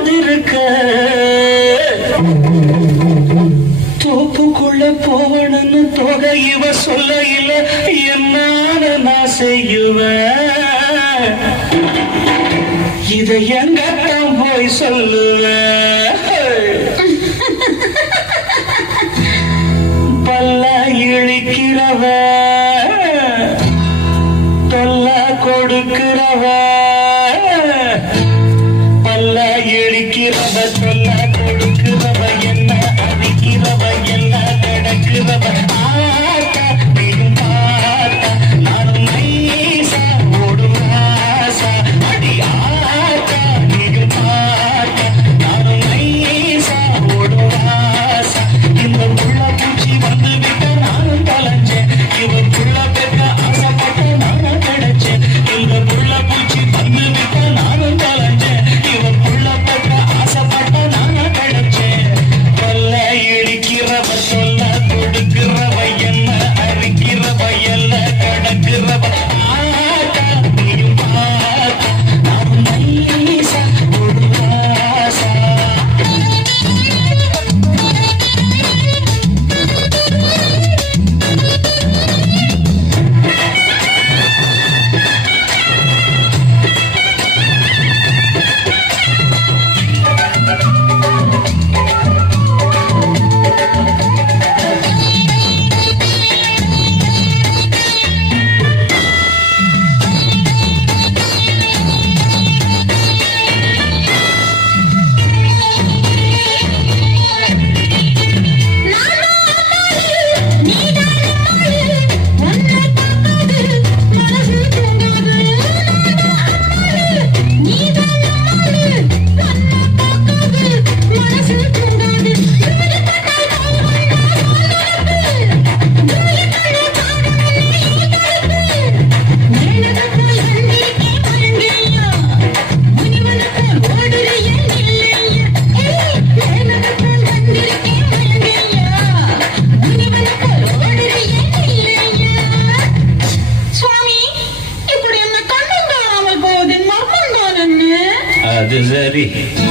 வந்திருக்க. தோப்புக்குள்ள போகணும்னு தொகை இவ சொல்ல இல்ல என்னால நான் செய்யுவ இதை எங்கத்தான் போய் சொல்லுவேன். I deserve it.